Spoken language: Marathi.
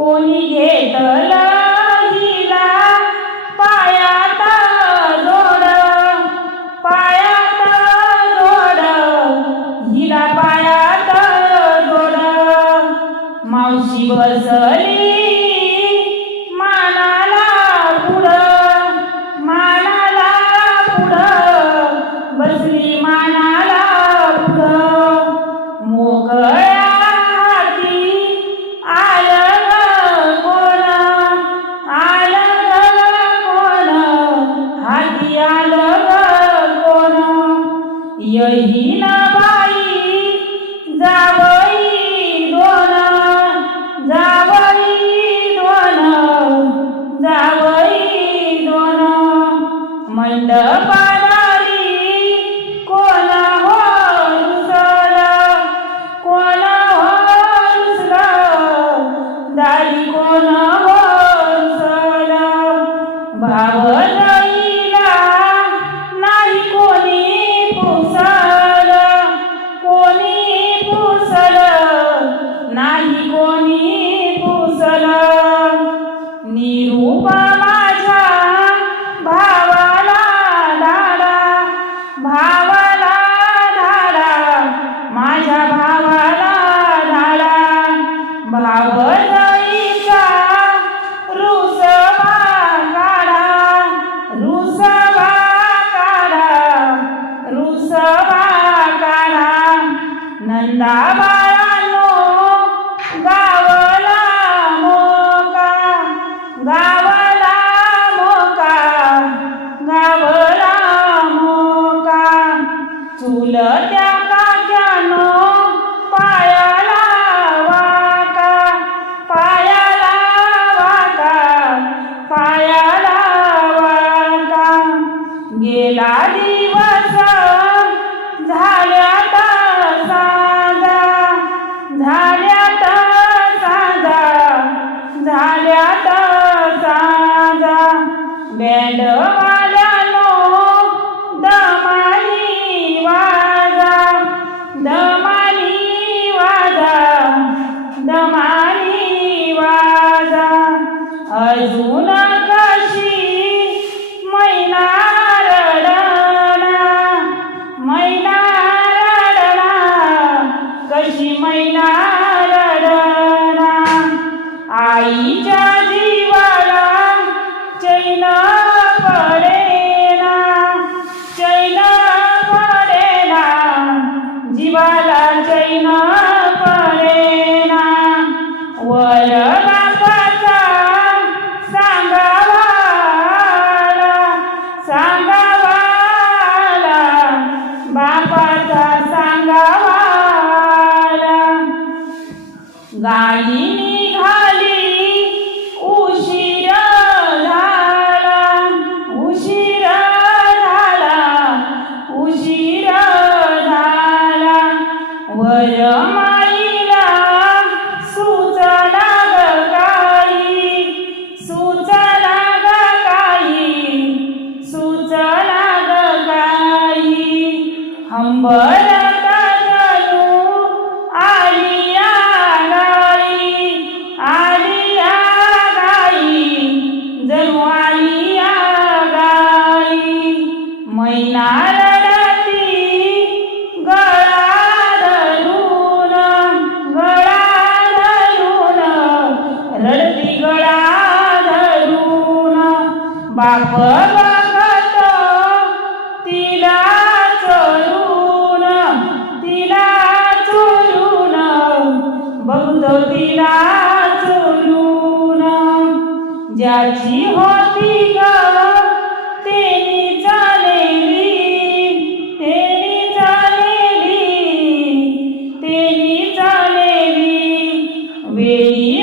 कोणी घेतलं हिला पायात जोड, पायात जोड, हिला पायात जोड. मावशी बसली मानाला पुढं, मानाला पुढं, बसली मानाला पुढं. मोकळ्या हाती आलं ग कोण, आलं ग कोण, हाती आलं ग कोण. यहीन बाई जावई दोन, जावई दोन, जावई दोन. मंडपादारी कोण हो रुसलं, कोण हो रुसलं, दारी कोण हो रुसलं. भावजाईला नाही कोणी पुसलं, कोणी पुसलं, नाही कोणी पुसलं. निरूपा माझ्या भावाला धाडा, भावाला धाडा, माझ्या भावाला धाडा. भावजाईचा रुसवा काढा, रुसवा काढा, रुसवा काढा. नंदा बाळांनो गावला मोका, गावला मोका, गावला मोका. चुलत्या काक्यानो पायाला वाका, पायाला वाका, पायाला वाका. गेला दिवस झाल्यात साजा, झाल्यात साजा, झाल्यात साजा. बँडवाल्यानो दमानी वाजा, दमानी वाजा, दमानी वाजा. अजून कशी मैना रडना, मैना रडना, कशी मैना रडना. आईच्या जीवाला चैन पडेना, चैन पडेना, जीवाला चैन पडेना. वर बापाचा सांगावा आला, सांगावा आला, बापाचा सांगावा आला. गाडी निघाली उशीर झाला, उशीर झाला, उशीर झाला. वर माईला सुचला ग काही, सुचला ग काही, सुचला ग काही. हंबरत जणू आली गाई, आली गाई, जणू आली गाई. मैना रडती गळा धरून, गळा धरून, रडती गळा धरून. बाप बघत तिला चोरून, तिला चोरून, बघतो तिला चोरून. ज्याची होती ग तेनी चालेली, तेनी चालेली, तेनी चालेली. वेळी